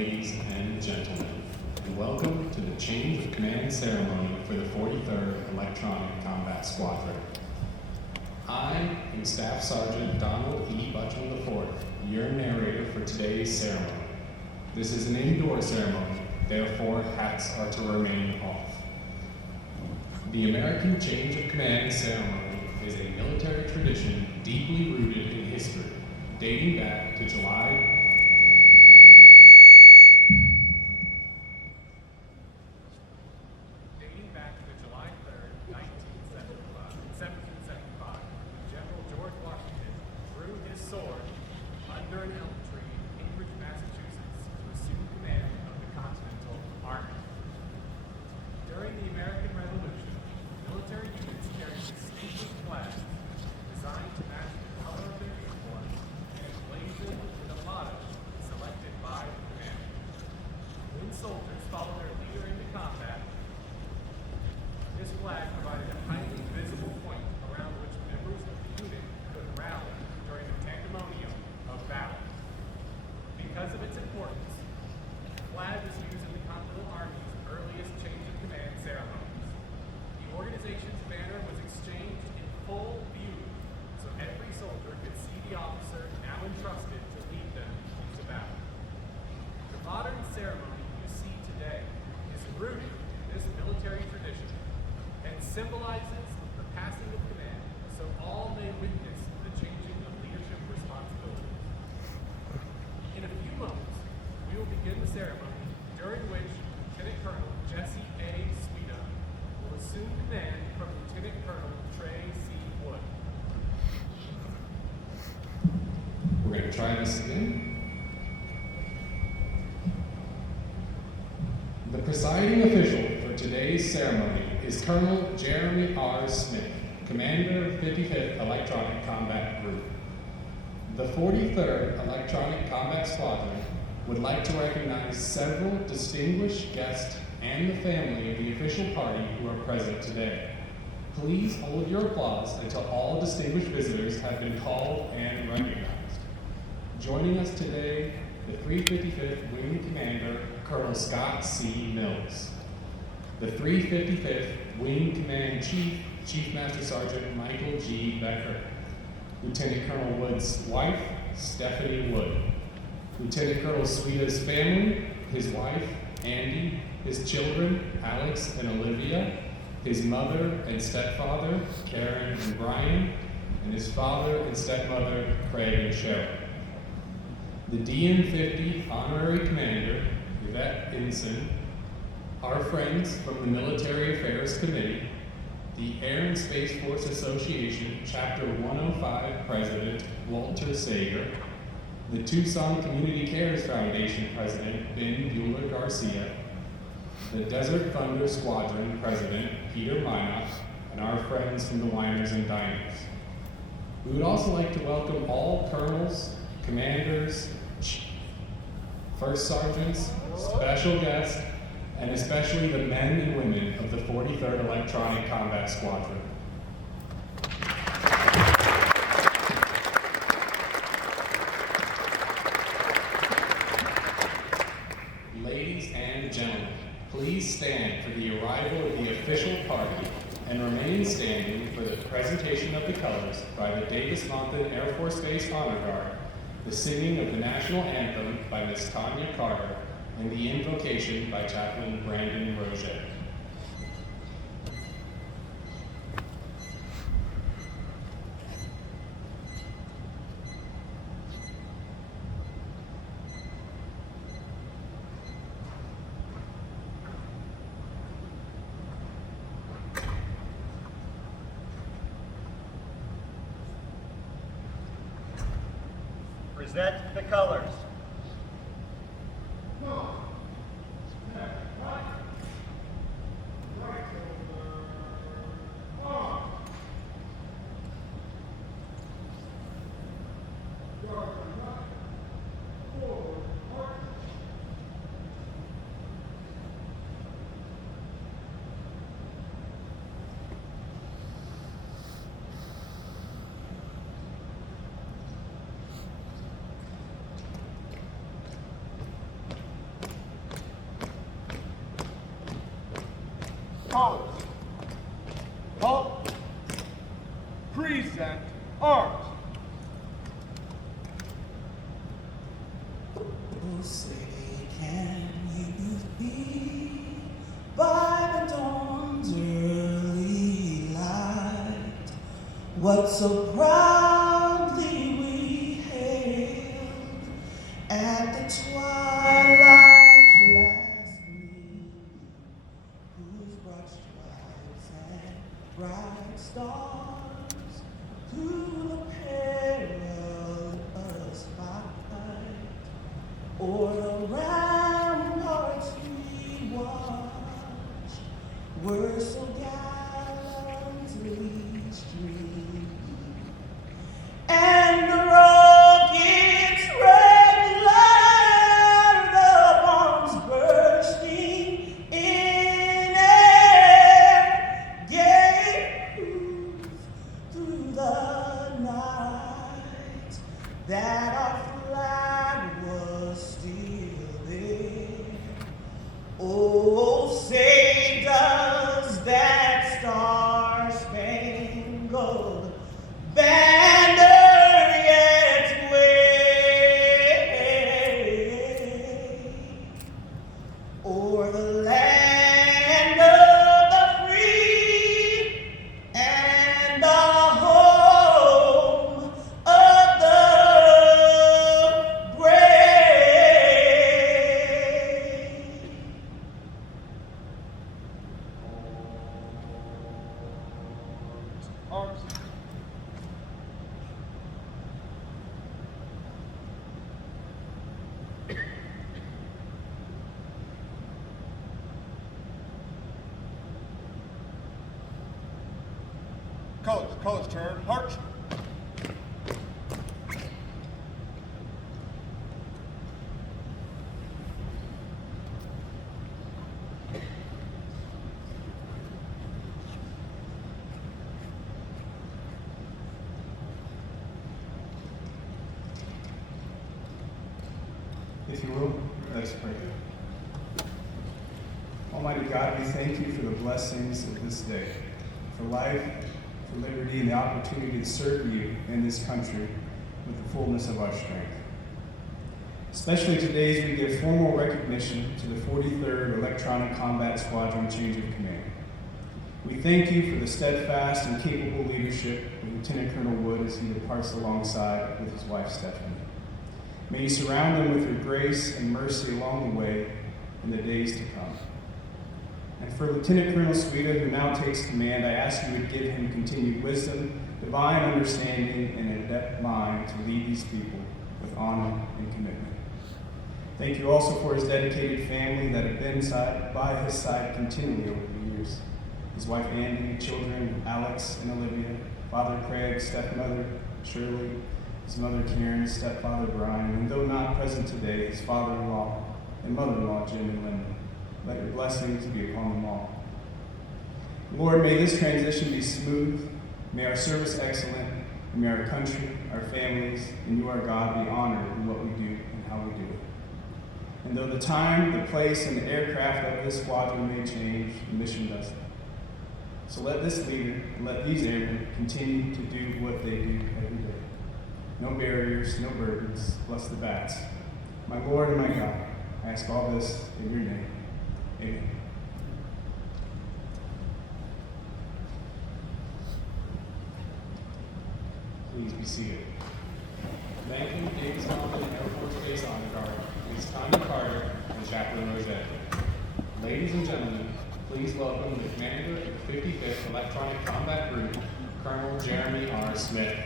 Ladies and gentlemen, and welcome to the change of command ceremony for the 43rd Electronic Combat Squadron. I am Staff Sergeant Donald E. Butchman IV, your narrator for today's ceremony. This is an indoor ceremony, therefore hats are to remain off. The American change of command ceremony is a military tradition deeply rooted in history, dating back to July symbolizes the passing of command, so all may witness the changing of leadership responsibilities. In a few moments, we will begin the ceremony, during which Lieutenant Colonel Jesse A. Sweda will assume command from Lieutenant Colonel Trey C. Wood. We're going to try this again. The presiding official for today's ceremony is Colonel Jeremy R. Smith, Commander of 55th Electronic Combat Group. The 43rd Electronic Combat Squadron would like to recognize several distinguished guests and the family of the official party who are present today. Please hold your applause until all distinguished visitors have been called and recognized. Joining us today, the 355th Wing Commander, Colonel Scott C. Mills. The 355th Wing Command Chief, Chief Master Sergeant Michael G. Becker. Lieutenant Colonel Wood's wife, Stephanie Wood. Lieutenant Colonel Sweda's family, his wife, Andy, his children, Alex and Olivia, his mother and stepfather, Karen and Brian, and his father and stepmother, Craig and Cheryl. The DN-50 Honorary Commander, Yvette Inson, our friends from the Military Affairs Committee, the Air and Space Force Association Chapter 105 President Walter Sager, the Tucson Community Cares Foundation President Ben Bueller Garcia, the Desert Thunder Squadron President Peter Minoff, and our friends from the Winers and Diners. We would also like to welcome all colonels, commanders, first sergeants, special guests, and especially the men and women of the 43rd Electronic Combat Squadron. Ladies and gentlemen, please stand for the arrival of the official party and remain standing for the presentation of the colors by the Davis-Monthan Air Force Base Honor Guard, the singing of the national anthem by Ms. Tanya Carter, and the invocation by Chaplain Brandon Roget. Present the colors. Colors. Halt. Present arms. Oh, say, can you be by the dawn's early light what so proudly we hailed at the twilight's last gleam, whose broad stripes and bright stars through the perilous fight o'er the ramparts we watched were so gallantly streamed, and the rockets' red glare, the bombs bursting in air, gave proof through the night that our flag was still there. Oh, say does that star-spangled banner yet wave o'er the land of the free and the home of the brave. Arms. Colors turn, march. If you will, let us pray. Almighty God, we thank you for the blessings of this day, for life, for liberty, and the opportunity to serve you in this country with the fullness of our strength. Especially today as we give formal recognition to the 43rd Electronic Combat Squadron Change of Command. We thank you for the steadfast and capable leadership of Lieutenant Colonel Wood as he departs alongside with his wife Stephanie. May you surround them with your grace and mercy along the way in the days to come. And for Lieutenant Colonel Sweda, who now takes command, I ask you would give him continued wisdom, divine understanding, and an adept mind to lead these people with honor and commitment. Thank you also for his dedicated family that have been by his side continually over the years. His wife Andy, children Alex and Olivia, Father Craig, stepmother Shirley, his mother Karen, stepfather Brian, and though not present today, his father-in-law and mother-in-law Jim and Linda. Let your blessings be upon them all. Lord, may this transition be smooth, may our service excellent, and may our country, our families, and you, our God, be honored in what we do and how we do it. And though the time, the place, and the aircraft of this squadron may change, the mission doesn't. So let this leader, and let these airmen continue to do what they do every day. No barriers, no burdens, bless the bats. My Lord and my God, I ask all this in your name. Amen. Please be seated. Thanking Davis Mountain Air Force Base Honor Guard, Ms. Connie Carter and Chaplain Rosette. Ladies and gentlemen, please welcome the commander of the 55th Electronic Combat Group, Colonel Jeremy R. Smith.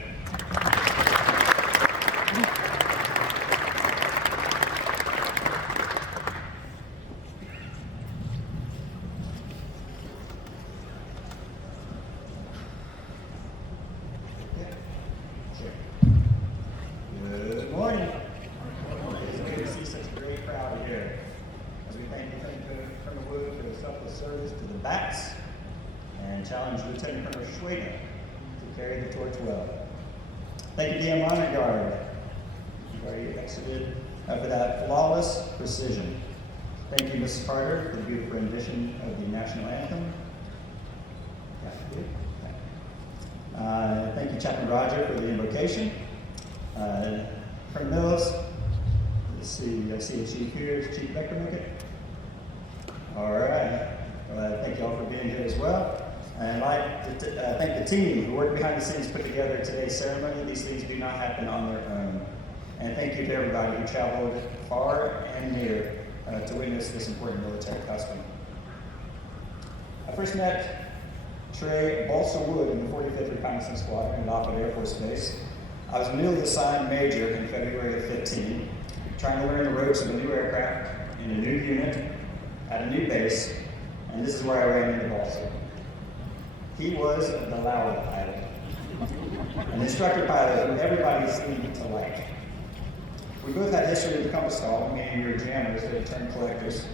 Good morning. It's good to see such a great crowd here. As we thank Colonel Wood for his selfless service to the bats and challenge Lieutenant Colonel Schweda to carry the torch well. Thank you, DM Honor Guard. You've already exited for that flawless precision. Thank you, Mrs. Carter, for the beautiful rendition of the national anthem. Thank you, Chaplain Roger, for the invocation. Colonel Mills, let's see, I see the chief here. Is Chief Becker make it? All right. Thank you all for being here as well. And I'd like to thank the team who worked behind the scenes to put together today's ceremony. These things do not happen on their own. And thank you to everybody who traveled far and near to witness this important military custom. I first met Trey Balsa Wood in the 45th Reconnaissance Squadron at Lockwood Air Force Base. I was newly assigned major in February of 15, trying to learn the ropes of a new aircraft in a new unit at a new base, and this is where I ran into Balsa. He was the loud pilot, an instructor pilot who everybody seemed to like. We both had history with the compass call, meaning we were jammers that turned collectors.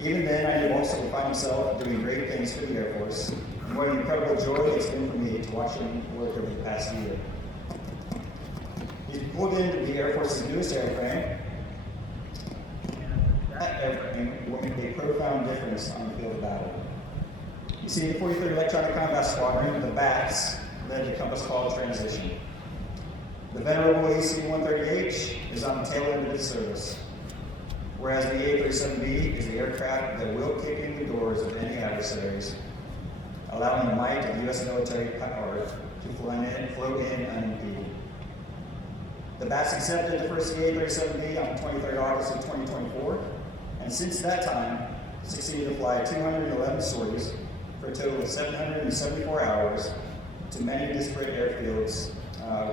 Even then, I knew Balsa would find himself doing great things for the Air Force, and what an incredible joy it's been for me to watch him work over the past year. He's pulled into the Air Force's newest airframe. That airframe will make a profound difference on the field of battle. You see, the 43rd Electronic Combat Squadron, the BATS, led the compass call transition. The venerable AC-130H is on the tail end of its service, whereas the A-37B is the aircraft that will kick in the doors of any adversaries, allowing the might of U.S. military power to flow in unimpeded. The BATS accepted the first A-37B on 23rd August of 2024, and since that time, succeeded to fly 211 sorties for a total of 774 hours to many disparate airfields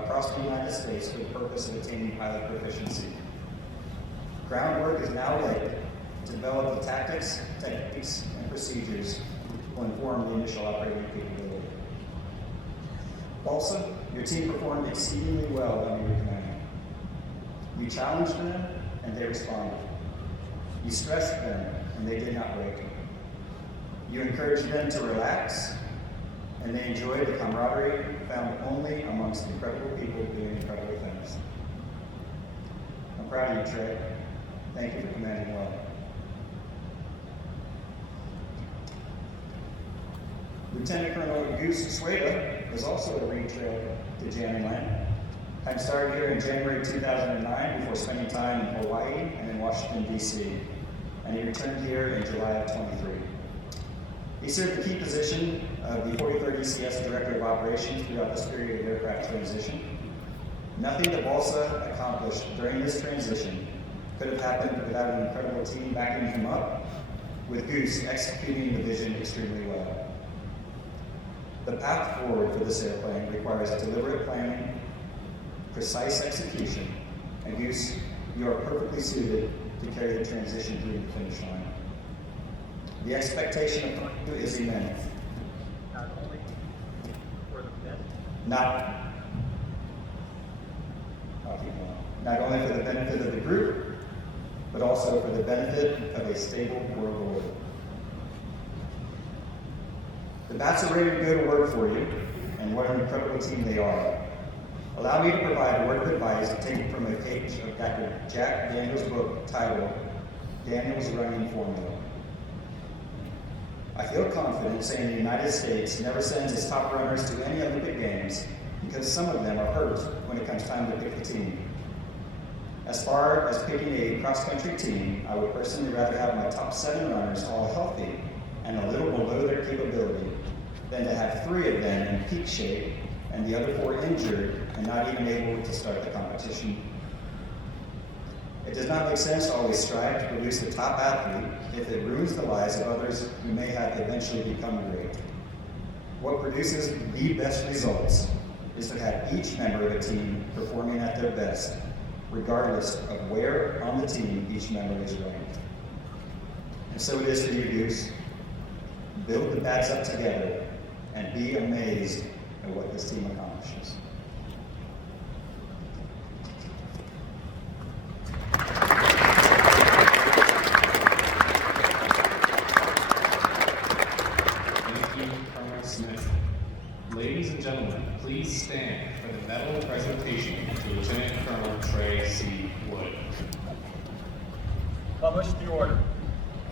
across the United States for the purpose of attaining pilot proficiency. Groundwork is now laid to develop the tactics, techniques, and procedures will inform the initial operating capability. Balsa, your team performed exceedingly well under your command. You challenged them, and they responded. You stressed them, and they did not break. You encouraged them to relax, and they enjoyed the camaraderie found only amongst incredible people doing incredible things. I'm proud of you, Trey. Thank you for commanding well. Lieutenant Colonel Goose Sueda was also a Reed Trail to jamming land. I started here in January 2009 before spending time in Hawaii and in Washington, D.C., and he returned here in July of 23. He served the key position of the 43rd ECS Director of Operations throughout this period of aircraft transition. Nothing that Balsa accomplished during this transition could have happened without an incredible team backing him up, with Goose executing the vision extremely well. The path forward for this airplane requires deliberate planning, precise execution, and Goose, you are perfectly suited to carry the transition through the finish line. The expectation of you is immense. Not only for the best. Not only for the benefit of the group, but also for the benefit of a stable world order. The BATS are ready to go to work for you, and what an incredible team they are. Allow me to provide a word of advice taken from a page of Dr. Jack Daniels' book titled Daniels' Running Formula. I feel confident saying the United States never sends its top runners to any Olympic Games because some of them are hurt when it comes time to pick the team. As far as picking a cross-country team, I would personally rather have my top 7 runners all healthy and a little below their capability than to have 3 of them in peak shape and the other 4 injured and not even able to start the competition. It does not make sense to always strive to produce the top athlete if it ruins the lives of others who may have eventually become great. What produces the best results is to have each member of a team performing at their best, regardless of where on the team each member is ranked. And so it is for you, Goose. Build the BATS up together and be amazed at what this team accomplishes. Thank you, Colonel Smith. Ladies and gentlemen, please stand for the medal presentation to Lieutenant Colonel Trey C. Wood. Publish the order.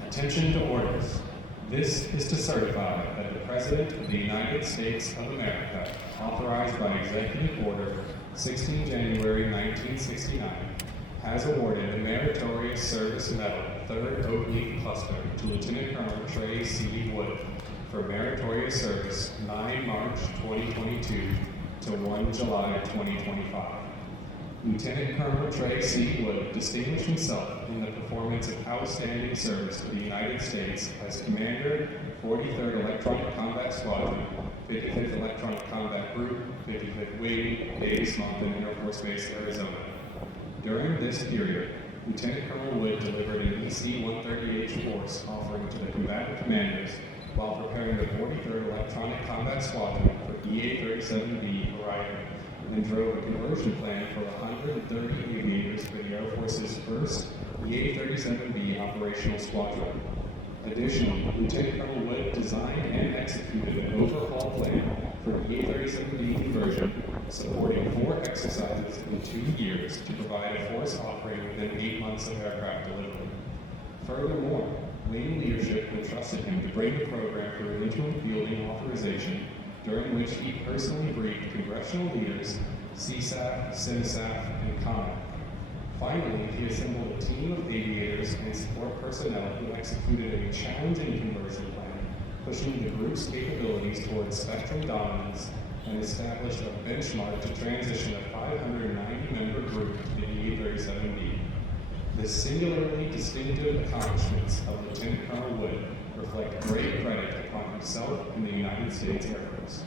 Attention to orders. This is to certify that the President of the United States of America, authorized by Executive Order 16 January 1969, has awarded a Meritorious Service Medal 3rd Oak Leaf Cluster to Lieutenant Colonel Trey C. Wood for meritorious service 9 March 2022 to 1 July 2025. Lieutenant Colonel Trey C. Wood distinguished himself in the performance of outstanding service to the United States as Commander, 43rd Electronic Combat Squadron, 55th Electronic Combat Group, 55th Wing, Davis-Monthan Air Force Base, Arizona. During this period, Lieutenant Colonel Wood delivered an EC-130H force offering to the combatant commanders while preparing the 43rd Electronic Combat Squadron for EA-37B arrival, and drove a conversion plan for 130 aviators for the Air Force's first EA-37B operational squadron. Additionally, Lieutenant Colonel Wood designed and executed an overhaul plan for EA-37B conversion, supporting 4 exercises in 2 years to provide a force offering within 8 months of aircraft delivery. Furthermore, Wing leadership entrusted him to bring the program through an interim fielding authorization, during which he personally briefed congressional leaders, CSAF, CINSAF, and CONAC. Finally, he assembled a team of aviators and support personnel who executed a challenging conversion plan, pushing the group's capabilities towards spectrum dominance, and established a benchmark to transition a 590-member group to the EA-37B. The singularly distinctive accomplishments of Lieutenant Colonel Wood reflect great credit upon himself and the United States Air Force.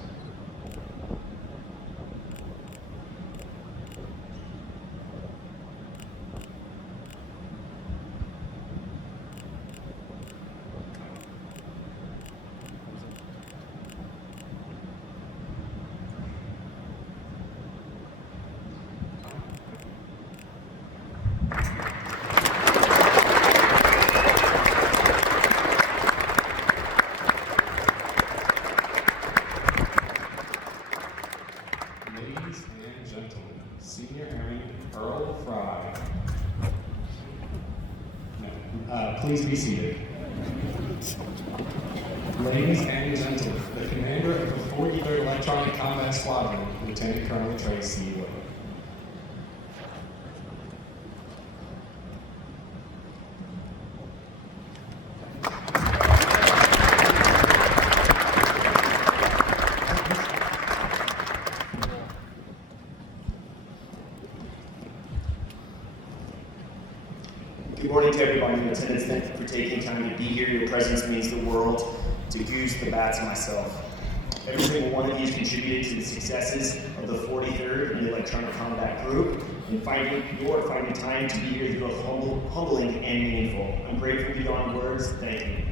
Ladies and gentlemen, Senior Airman Earl Fry. Please be seated. Ladies and gentlemen, the commander of the 43rd Electronic Combat Squadron, Lieutenant Colonel Trey C. Wood. Good morning to everybody in attendance. Thank you for taking time to be here. Your presence means the world to Goose, the Bats, and myself. Every single one of you has contributed to the successes of the 43rd and the Electronic Combat Group, and finding time to be here is both humbling and meaningful. I'm grateful beyond words. Thank you.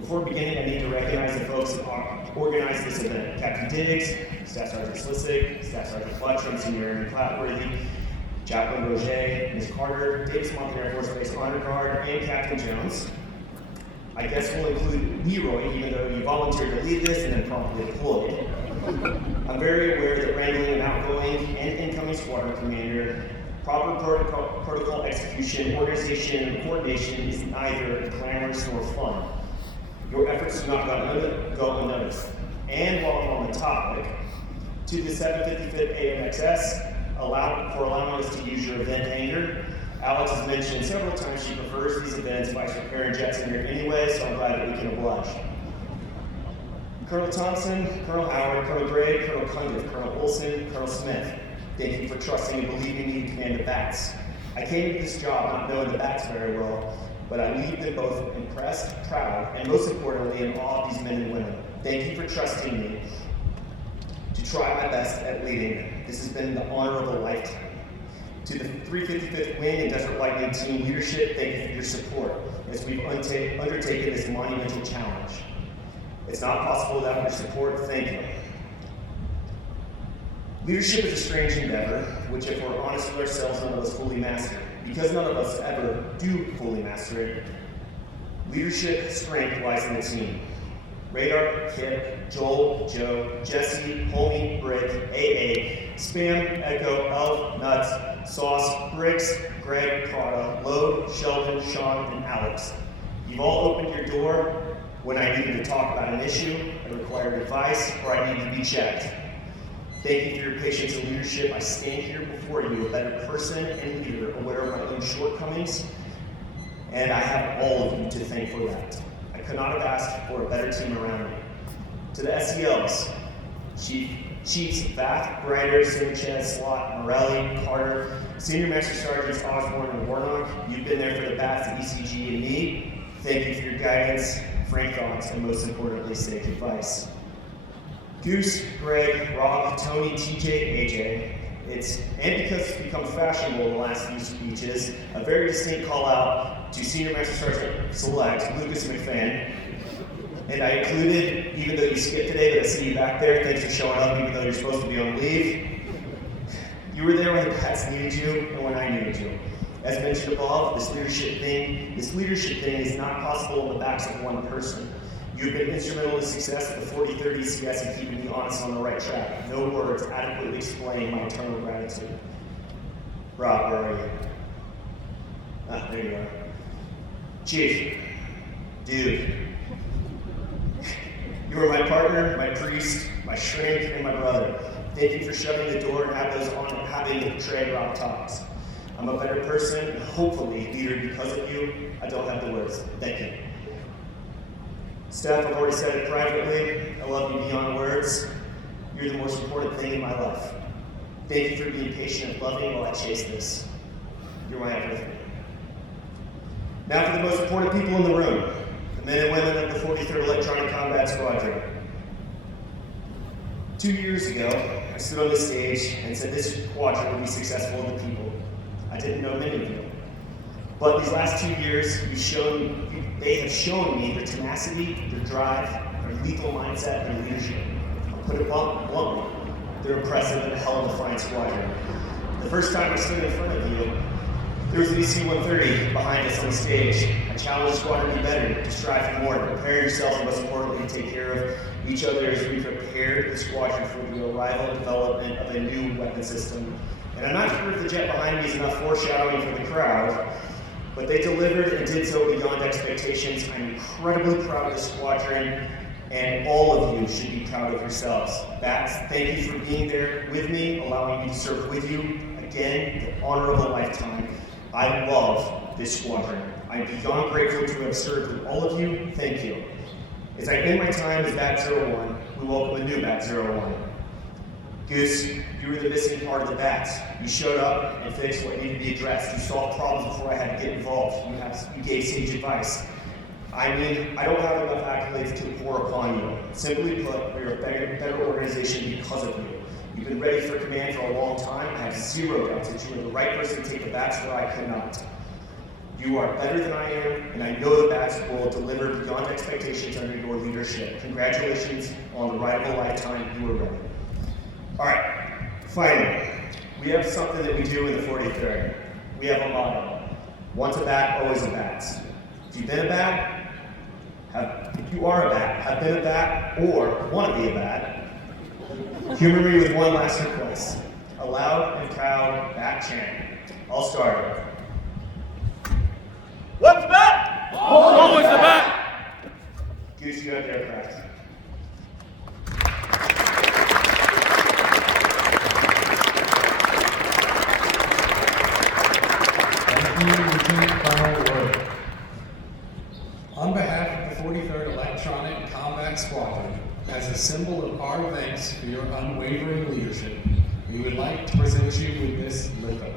Before beginning, I need to recognize the folks that organized this event. Captain Diggs, Staff Sergeant Slissig, Staff Sergeant Fletcher, and Senior Airman Clatworthy, Chaplain Roger, Ms. Carter, Davis-Monthan Air Force Base Honor Guard, and Captain Jones. I guess we'll include Leroy, even though you volunteered to lead this and then promptly deployed. I'm very aware that wrangling an outgoing and incoming squadron commander, proper protocol execution, organization, and coordination is neither glamorous nor fun. Your efforts do not go unnoticed. And while I'm on the topic, to the 755th AMXS, for allowing us to use your event hangar. Alex has mentioned several times she prefers these events by preparing jets in here anyway, so I'm glad that we can oblige. Colonel Thompson, Colonel Howard, Colonel Gray, Colonel Cundiff, Colonel Olson, Colonel Smith, thank you for trusting and believing me to command the Bats. I came to this job not knowing the Bats very well, but I leave them both impressed, proud, and most importantly, in awe of these men and women. Thank you for trusting me to try my best at leading them. This has been the honor of a lifetime. To the 355th Wing and Desert Lightning team leadership, thank you for your support as we've undertaken this monumental challenge. It's not possible without your support. Thank you. Leadership is a strange endeavor, which if we're honest with ourselves, none of us fully master. Because none of us ever do fully master it, leadership strength lies in the team. Radar, Kip, Joel, Joe, Jesse, Homie, Brick, AA, Spam, Echo, Elf, Nuts, Sauce, Bricks, Greg, Prada, Load, Sheldon, Sean, and Alex. You've all opened your door when I needed to talk about an issue, I required advice, or I needed to be checked. Thank you for your patience and leadership. I stand here before you a better person and leader, aware of my own shortcomings, and I have all of you to thank for that. I could not have asked for a better team around me. To the SELs, Chiefs Bath, Grider, Sanchez, Slot, Morelli, Carter, Senior Master Sergeants Osborne and Warnock, you've been there for the Bats, the ECG, and me. Thank you for your guidance, frank thoughts, and most importantly, safe advice. Goose, Greg, Rob, Tony, TJ, AJ. And because it's become fashionable in the last few speeches, a very distinct call out to Senior Master Sergeant Select, Lucas McFadden. And I included, even though you skipped today, but I see you back there, thanks for showing up even though you're supposed to be on leave. You were there when the Pats needed you and when I needed you. As mentioned above, this leadership thing is not possible on the backs of one person. You've been instrumental in the success of the 43rd ECS and keeping me honest on the right track. No words adequately explain my eternal gratitude. Rob, where are you? Ah, there you are. Chief, dude. You are my partner, my priest, my shrink, and my brother. Thank you for shutting the door and having the trade rock talks. I'm a better person and hopefully leader because of you. I don't have the words. Thank you. Steph, I've already said it privately. I love you beyond words. You're the most important thing in my life. Thank you for being patient and loving while I chase this. You're my everything. Now for the most important people in the room. The men and women of the 43rd Electronic Combat Squadron. 2 years ago, I stood on the stage and said this squadron would be successful in the people. I didn't know many of you. But these last 2 years, they have shown me their tenacity, their drive, their lethal mindset, and leadership. I'll put it bluntly, they're impressive and a hell of a fine squadron. The first time I stood in front of you, there was an EC-130 behind us on stage. I challenged the squadron to be better, to strive for more, to prepare yourselves, and most importantly, to take care of each other as we prepared the squadron for the arrival and development of a new weapon system. And I'm not sure if the jet behind me is enough foreshadowing for the crowd, but they delivered and did so beyond expectations. I'm incredibly proud of the squadron, and all of you should be proud of yourselves. Bats, thank you for being there with me, allowing me to serve with you. Again, the honor of a lifetime. I love this squadron. I'm beyond grateful to have served with all of you. Thank you. As I end my time as Bat 01, we welcome a new Bat 01. Goose, you were the missing part of the Bats. You showed up and fixed what needed to be addressed. You solved problems before I had to get involved. You gave sage advice. I mean, I don't have enough accolades to pour upon you. Simply put, we're a better organization because of you. You've been ready for command for a long time. I have zero doubts that you are the right person to take the Bats where I could not. You are better than I am, and I know the Bats will deliver beyond expectations under your leadership. Congratulations on the ride of a lifetime. You are ready. All right, finally, we have something that we do in the 43rd. We have a motto. Once a Bat, always a Bat. If you've been a Bat, if you are a Bat, have been a Bat, or want to be a Bat, humor me with one last request. A loud and proud Bat chant. I'll start. What's the Bat? Always the Bat! Goose, you have the aircraft. Lieutenant Colonel Wood. On behalf of the 43rd Electronic Combat Squadron, as a symbol of our thanks for your unwavering leadership, we would like to present you with this litho.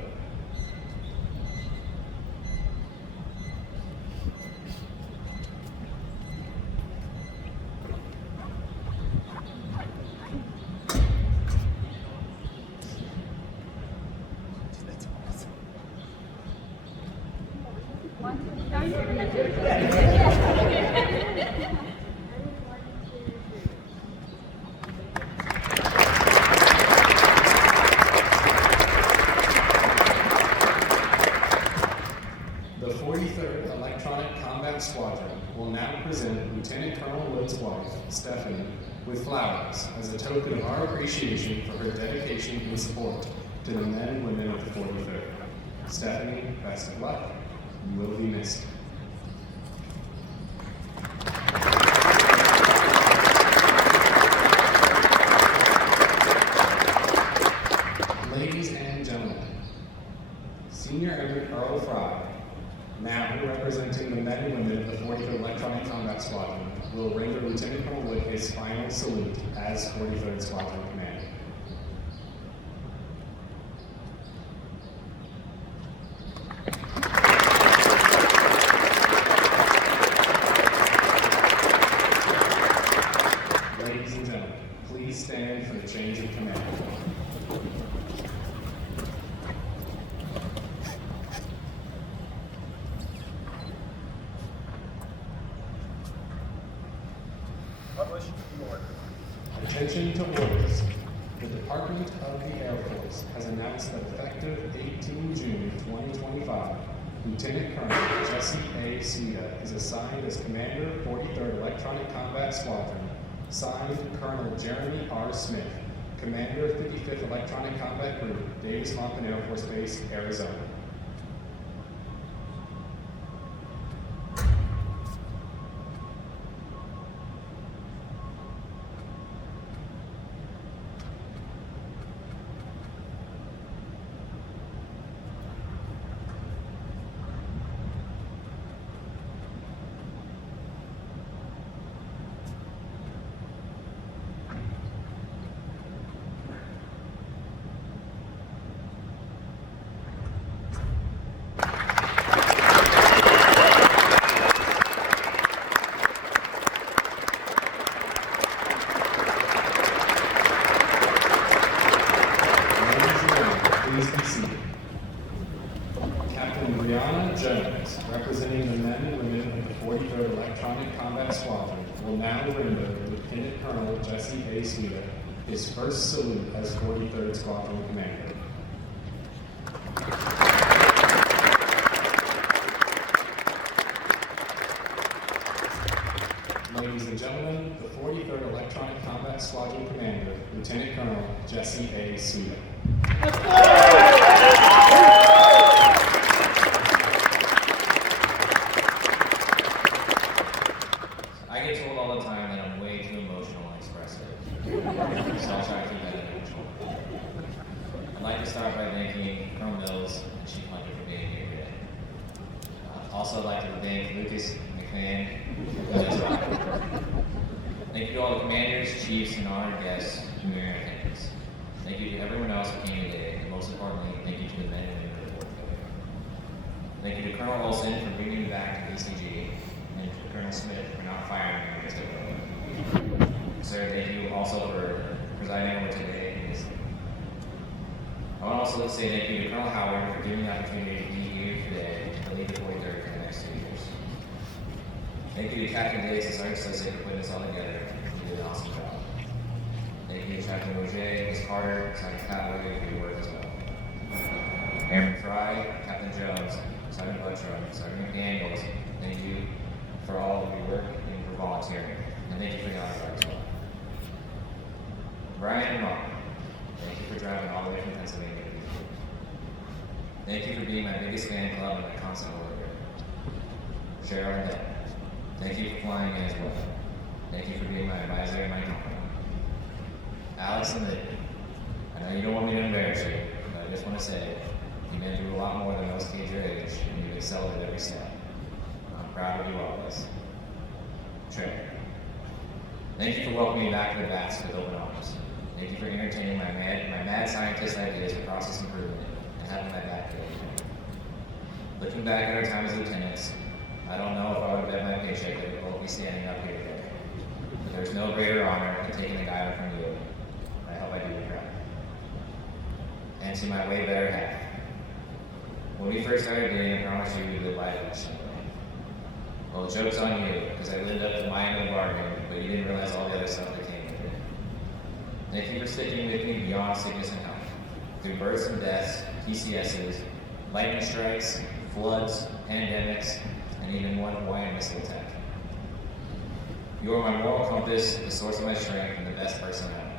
The 43rd Electronic Combat Squadron will now present Lieutenant Colonel Wood's wife, Stephanie, with flowers as a token of our appreciation for her dedication and support to the men and women of the 43rd. Stephanie, best of luck. You will be missed. representing the men and women of the 43rd Electronic Combat Squadron, will render Lieutenant Colonel Wood his final salute as 43rd Squadron Commander. Ladies and gentlemen, please stand for the change of command. Publish the order. Attention to orders. The Department of the Air Force has announced that effective 18 June 2025, Lieutenant Colonel Jesse A. Suda is assigned as Commander 43rd Electronic Combat Squadron, signed Colonel Jeremy R. Smith, Commander 55th Electronic Combat Group, Davis-Monthan Air Force Base, Arizona. Please be seated. Captain Brianna Jones, representing the men and women of the 43rd Electronic Combat Squadron, will now render Lieutenant Colonel Jesse A. Suda his first salute as 43rd Squadron Commander. Ladies and gentlemen, the 43rd Electronic Combat Squadron Commander, Lieutenant Colonel Jesse A. Suda. I get told all the time that I'm way too emotional and expressive, so I'll try to keep that under control. I'd like to start by thanking Colonel Mills and Chief Hunter for being here today. Also, I'd like to thank Lucas McMahon for his ride. Thank you to all the commanders, chiefs, and honored guests who are in attendance. Thank you to everyone else who came today, and most importantly, thank you to the men and women of the 43rd. Thank you to Colonel Olson for bringing me back to ECG, and to Colonel Smith for not firing me just a Sir, thank you also for presiding over today. I want to also say thank you to Colonel Howard for giving me the opportunity to be here today to lead the 43rd for the next 2 years. Thank you to Captain Davis and Sergeant Slissick for putting this all together. You did an awesome job. Thank you to Captain Roger, Ms. Carter, Sergeant Calloway for your work as well. Airman Fry, Captain Jones, Sergeant Butcher, Sergeant McDaniels, thank you for all of your work and for volunteering. And thank you for the honor guard as well. Brian and Mom, thank you for driving all the way from Pennsylvania to be here. Thank you for being my biggest fan club and my constant warrior. Cheryl and Deb, thank you for flying in as well. Thank you for being my advisor and my company. Alex and Lee, I know you don't want me to embarrass you, but I just want to say, you've been through a lot more than most kids your age, and you've excelled at every step. I'm proud of you always. Trey, thank you for welcoming me back to the bats with open arms. Thank you for entertaining my mad scientist ideas for process improvement and having my back today. Looking back at our time as lieutenants, I don't know if I would have bet my paycheck that we'd both be standing up here today. But there's no greater honor than taking the guy out from you. I hope I do you proud. And to my way better half. When we first started dating, I promised you we'd live by it someday. Well, the joke's on you, because I lived up to my end of the bargain, but you didn't realize all the other stuff that came with it. Thank you for sticking with me beyond sickness and health. Through births and deaths, ECSs, lightning strikes, floods, pandemics, and even one Hawaiian missile attack. You are my moral compass, the source of my strength, and the best person I know.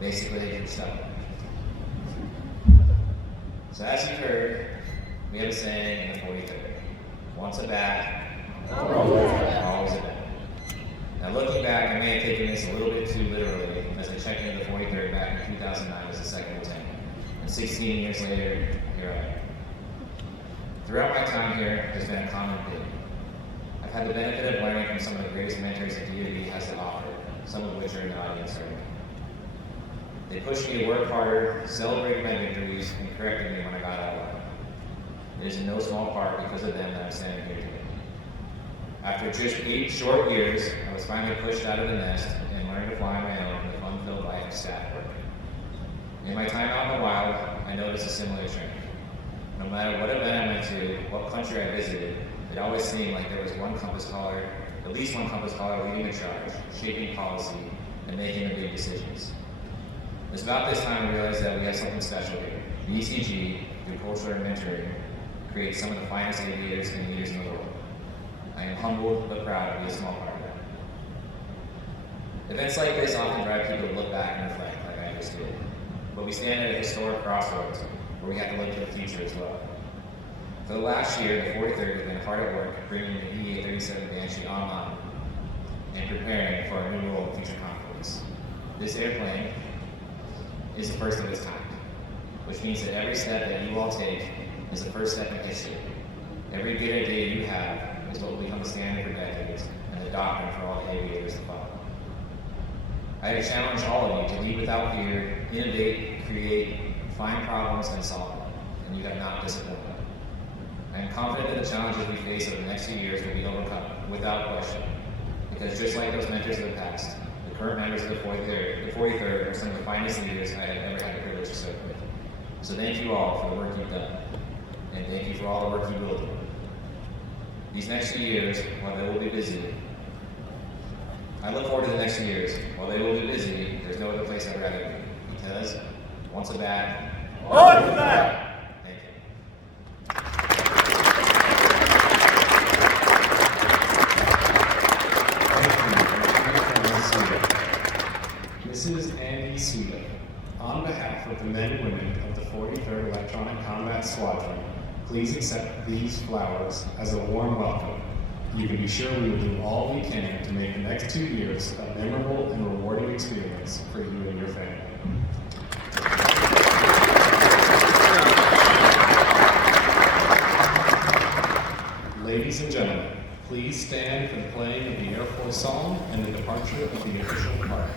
Basically, you're stuck. So as you've heard, we have a saying in the 43rd. Once a bat, always a bat. Now looking back, I may have taken this a little bit too literally as I checked into the 43rd back in 2009 as a second lieutenant. And 16 years later, here I am. Throughout my time here, there's been a common theme. I've had the benefit of learning from some of the greatest mentors that DoD has to offer, some of which are in the audience right now. They pushed me to work harder, celebrated my victories, and corrected me when I got out of line. It is in no small part because of them that I'm standing here today. After just 8 short years, I was finally pushed out of the nest and learned to fly on my own in the fun-filled life of staff work. In my time out in the wild, I noticed a similar trend. No matter what event I went to, what country I visited, it always seemed like there was one compass caller, at least one compass caller leading the charge, shaping policy, and making the big decisions. It was about this time I realized that we have something special here. The ECG, through culture and mentoring, creates some of the finest aviators and leaders in the world. I am humbled but proud to be a small part of that. Events like this often drive people to look back and reflect, like I just did. But we stand at a historic crossroads where we have to look to the future as well. For the last year, the 43rd has been hard at work bringing the EA-37 Banshee online and preparing for a new role in future conflicts. This airplane is the first of its kind, which means that every step that you all take is the first step in history. Every good idea you have is what will become the standard for decades and the doctrine for all the aviators to follow. I have challenged all of you to lead without fear, innovate, create, find problems, and solve them, and you have not disappointed. I am confident that the challenges we face over the next few years will be overcome, without question, because just like those mentors of the past, the current members of the 43rd are some of the finest leaders I have ever had the privilege to serve with. So thank you all for the work you've done, and thank you for all the work you will do. These next few years, while they will be busy, I look forward to the next few years. While they will be busy, there's no other place I'd rather be, because once a bat, On to that! thank you. Mrs. Andy Suda, on behalf of the men and women of the 43rd Electronic Combat Squadron, please accept these flowers as a warm welcome. You can be sure we will do all we can to make the next 2 years a memorable and rewarding experience for you and your family. Ladies and gentlemen, please stand for the playing of the Air Force song and the departure of the official party.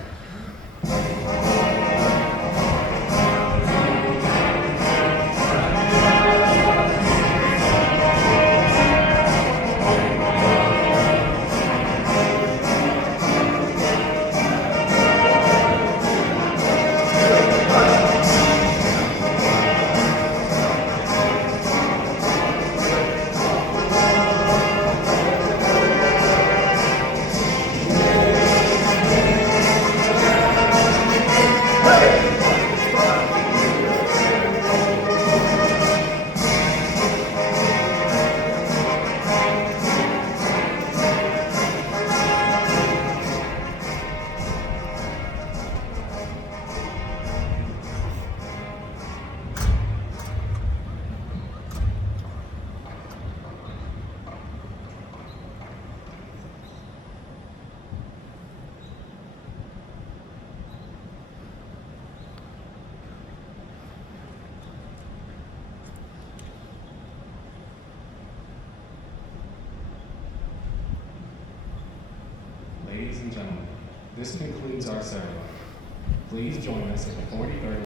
Ladies and gentlemen, this concludes our ceremony. Please join us at the 43rd